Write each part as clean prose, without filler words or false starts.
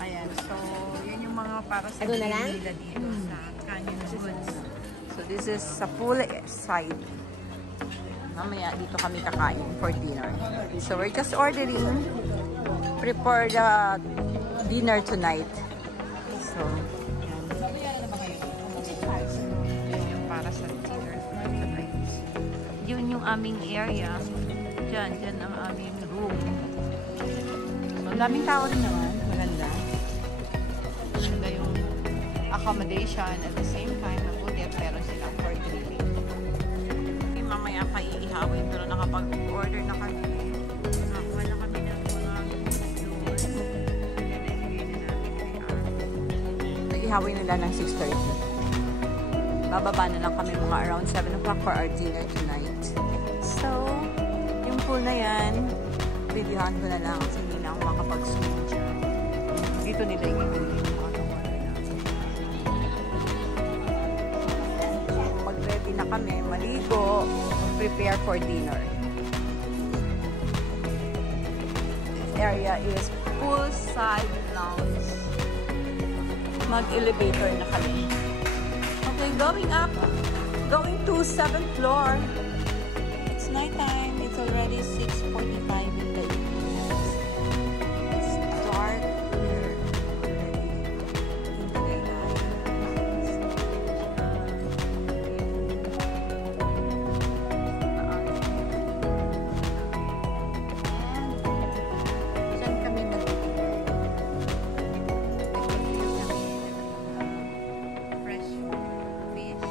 Ayan, so yan yung mga para sa nila dito sa Canyon Woods. So this is sa pool side. Mamaya dito kami kakain for dinner. So we're just ordering, prepare the dinner tonight. So yan yung para sa dinner tonight. Yun yung aming area. Dyan ang aming room. Ang daming tao rin naman. Maganda. Maganda yung accommodation at the same time mabuti at meron silang for grilling. Okay, mamaya pa iihawin pero nakapag-order na kami. Nakakuha na kami ng mga doon. Nag-ihawin nila ng 6:30. Bababa na lang kami mga around 7 o'clock for our dinner tonight. So, yung pool na yan, videohan ko na lang kasi hindi na ako makapag-swim dyan. Dito nila yung pag-ready na kami, maligo, prepare for dinner. This area is poolside lounge. Mag-elevator na kami. Okay, going up. Going to 7th floor. It's nighttime. It's already 6:45 in the evening. It's dark here already. Hintay na. Diyan kami mag-dinner. Fresh fish,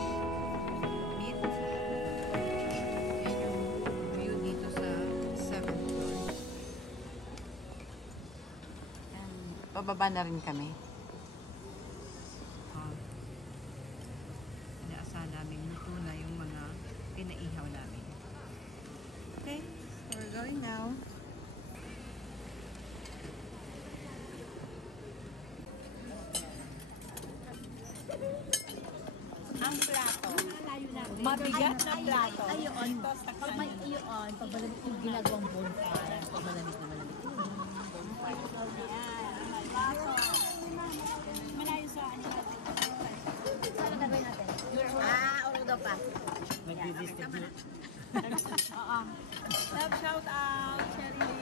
meat. Yan yung view dito sa 7th floor. And pababa na rin kami. Inaasahan namin luto na yung mga pinaihaw namin. Okay, so we're going now. Ang plato. Mabigat na plato. Ayun. Pag may iyon, pag malamig yung ginagawang bonfire, pag malamig na malamig. Malayo sa ano natin. Saan ang gagawin natin? Urudo pa. Mag-disturb na. Oo. Love shout out, Cheryl.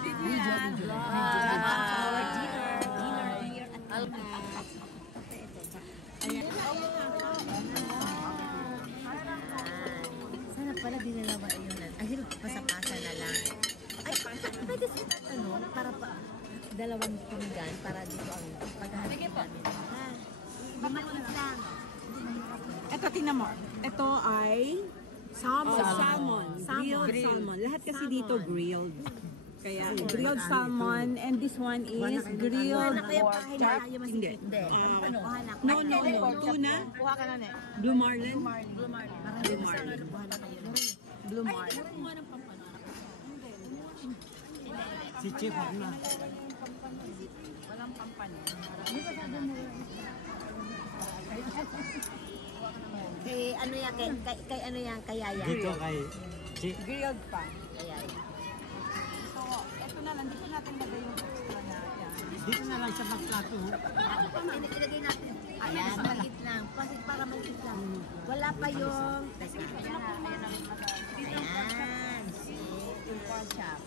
Vivian. Our dinner. Dinner at Almas. Sana pala dinalawa yun. Ay, sino pasapasa na lang. Ay, pwede sa para pa dalawang pinggan para dito ang paghahanap namin. Maliit lang. Ito, tingnan mo. Ito ay salmon. Grilled salmon. Lahat kasi dito grilled. Kaya grilled salmon and this one is grilled pork chop. Hindi. No. Tuna. Blue marlin. Blue marlin. Si Chef na. Walang pampano. Kay ano yan, kay ano yan, kayaya. Dito kay Chef. Grilled pa. Kayaya. So, ito na lang. Dito natin lagay yung extra na yan. Dito na lang sa magplato. Ilagay natin. Ayan, maliit lang. Kasi para maliit lang. Wala pa yung... Ayan. Yung pork chop.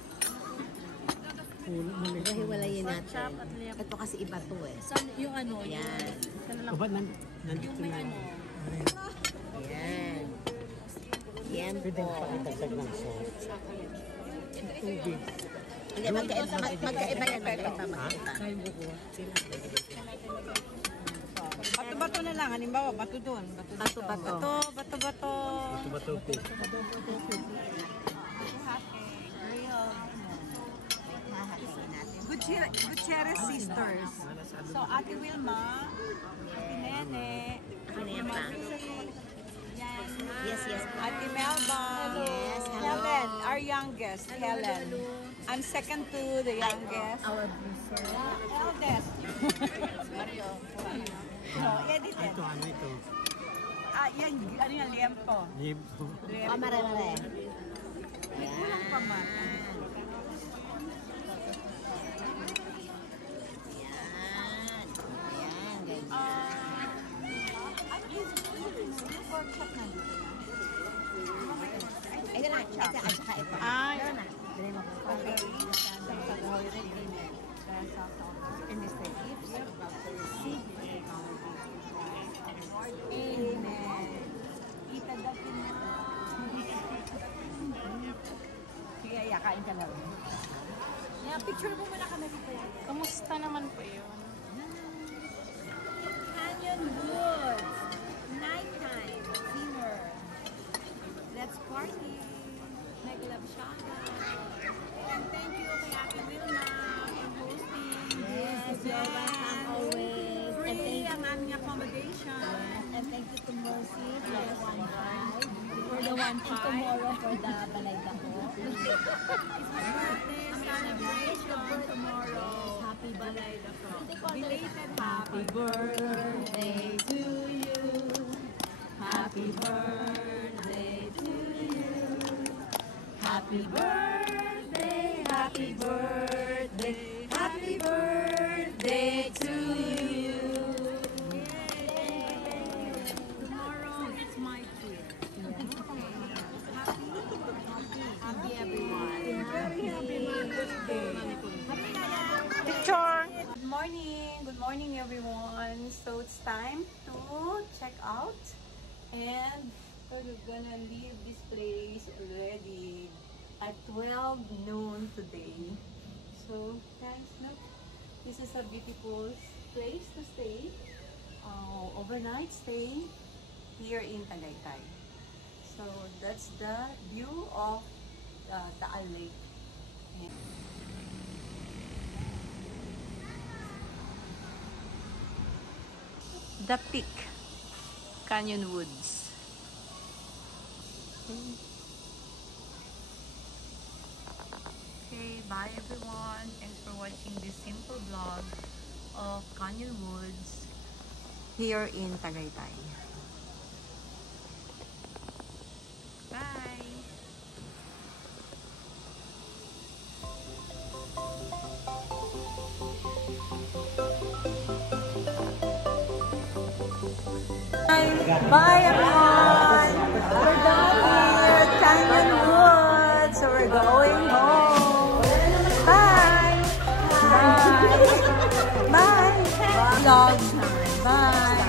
Hiwalayin natin. Ito kasi iba to eh. Yung ano? Ayan. O ba't nandito na? Ayan. Yan Pwede po. pakitagdag ng sauce. Tubig. Hindi, magkaiba yan. Magkaiba. Bato-bato na lang. Halimbawa, bato doon. Bato-bato. Bato-bato. Bato-bato po. Gutierrez Sisters. So, Ate Wilma, Ate Nene, Ano yan pa? Yes. Ate Melba, Yes, hello. Helen, our youngest, Helen. I'm second to the youngest. Our bunso. Eldest. So, edit it. Ito, ano ito? Yan, ano yan, liempo. Liempo. Mare-mare. May kulang pa man. At saka ito. Ah, Ito na. Dali mo po. Okay. And this the gifts. Amen. Itadakin mo. Sige, kain ka lang. Yeah, picture mo muna kami dito. Kamusta naman po yun? Canyon Woods. Nighttime dinner. Let's party. Make love shaka. And thank you kay Ate Wilma for hosting. Yes, you're welcome always. And thank ang aming accommodation. And thank you to Mercy for the 1-5. For the 1-5. And tomorrow for the balayda ko. Celebration tomorrow. Happy balayda ko. Belated happy birthday to you. Happy birthday to you. Happy birthday, happy birthday, happy birthday to you. Tomorrow it's my turn. Happy everyone. Very happy birthday. Picture! Good morning everyone. So it's time to check out and we're gonna leave this place already at 12 noon today. So guys, look, this is a beautiful place to stay, overnight stay here in Tagaytay. So that's the view of Taal Lake. The Peak, Canyon Woods. Okay, bye everyone. Thanks for watching this simple vlog of Canyon Woods here in Tagaytay. Bye! Bye everyone! We're done here at Canyon Woods, so we're going home. Bye! Bye! Bye! Vlog time. Bye!